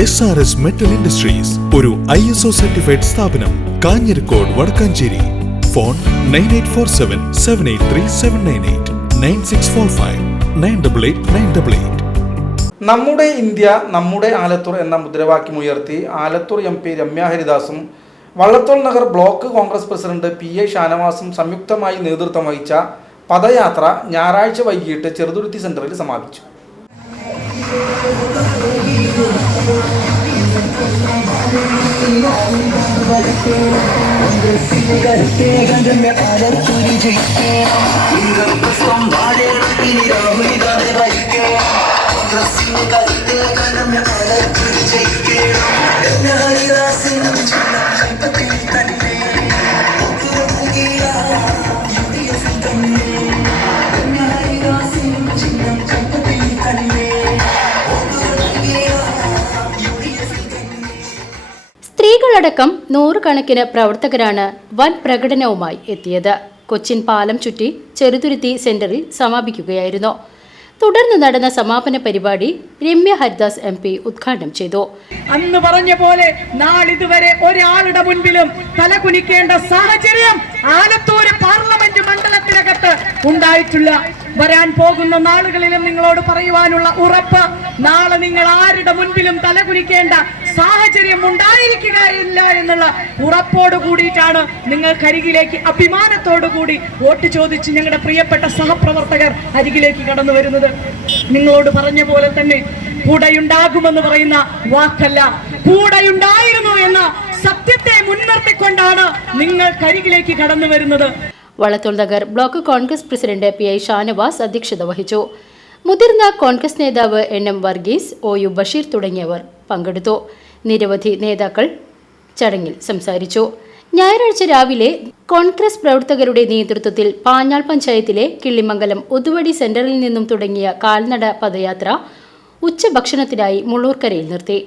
SRS Metal Industries, ഒരു ISO certified സ്ഥാപനം, Kanjirakode Vadakkanchery. Phone 9847783798 9645 988 നമ്മുടെ ഇന്ത്യ നമ്മുടെ ആലത്തൂർ എന്ന മുദ്രാവാക്യമുയർത്തി ആലത്തൂർ MP രമ്യ ഹരിദാസും Vallathol Nagar block Congress president PA ഷാനവാസും സംയുക്തമായി നേതൃത്വം വഹിച്ച പദയാത്ര ഞായറാഴ്ച വൈകിട്ട് ചെറുതുരുത്തി സെന്ററിൽ സമാപിച്ചു. സ്ത്രീകളടക്കം നൂറുകണക്കിന് പ്രവർത്തകരാണ് വൻ പ്രകടനവുമായി എത്തിയത്. കൊച്ചിൻ പാലം ചുറ്റി ചെറുതുരുത്തി സെന്ററിൽ സമാപിക്കുകയായിരുന്നു. തുടർന്ന് നടന്ന സമാപന പരിപാടി രമ്യ ഹരിദാസ് MP ഉദ്ഘാടനം ചെയ്തു. അന്ന് പറഞ്ഞ പോലെ നാളിതുവരെ ഒരാളുടെ മുൻപിലും തലകുനിക്കേണ്ട സാഹചര്യം ആലത്തൂർ പാർലമെന്റ് മണ്ഡലത്തിനകത്ത് ഉണ്ടായിട്ടില്ല. വരാൻ പോകുന്ന നാളുകളിലും നിങ്ങളോട് പറയുവാനുള്ള ഉറപ്പ്, നാളെ നിങ്ങൾ ആരുടെ മുൻപിലും തലകുനിക്കേണ്ട സാഹചര്യം ഉണ്ടായിരിക്കുകയില്ല എന്നുള്ള ഉറപ്പോട് കൂടിയിട്ടാണ് നിങ്ങൾക്കരികിലേക്ക് അഭിമാനത്തോടു കൂടി വോട്ട് ചോദിച്ച് ഞങ്ങളുടെ പ്രിയപ്പെട്ട സഹപ്രവർത്തകർ അരികിലേക്ക് കടന്നു വരുന്നത്. നിങ്ങളോട് പറഞ്ഞ പോലെ തന്നെ കൂടെയുണ്ടാകുമെന്ന് പറയുന്ന വാക്കല്ല, കൂടെയുണ്ടായിരുന്നു എന്ന സത്യത്തെ മുൻനിർത്തിക്കൊണ്ടാണ് നിങ്ങൾക്കരികിലേക്ക് കടന്നു വരുന്നത്. Vallathol Nagar block Congress president PI Shanavas അധ്യക്ഷത വഹിച്ചു. മുതിർന്ന കോൺഗ്രസ് നേതാവ് NM വർഗീസ്, OU ബഷീർ തുടങ്ങിയവർ പങ്കെടുത്തു. നിരവധി നേതാക്കൾ ചടങ്ങിൽ സംസാരിച്ചു. ഞായറാഴ്ച രാവിലെ കോൺഗ്രസ് പ്രവർത്തകരുടെ നേതൃത്വത്തിൽ പാഞ്ഞാൾ പഞ്ചായത്തിലെ കിള്ളിമംഗലം ഒതുവടി സെന്ററിൽ നിന്നും തുടങ്ങിയ കാൽനട പദയാത്ര ഉച്ചഭക്ഷണത്തിനായി മുള്ളൂർക്കരയിൽ നിർത്തി.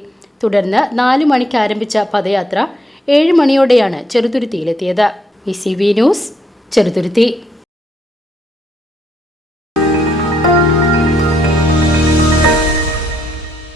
തുടർന്ന് 4 മണിക്ക് ആരംഭിച്ച പദയാത്ര 7 മണിയോടെയാണ് ചെറുതുരുത്തിയിലെത്തിയത്. ECV news, Cheruthuruthy.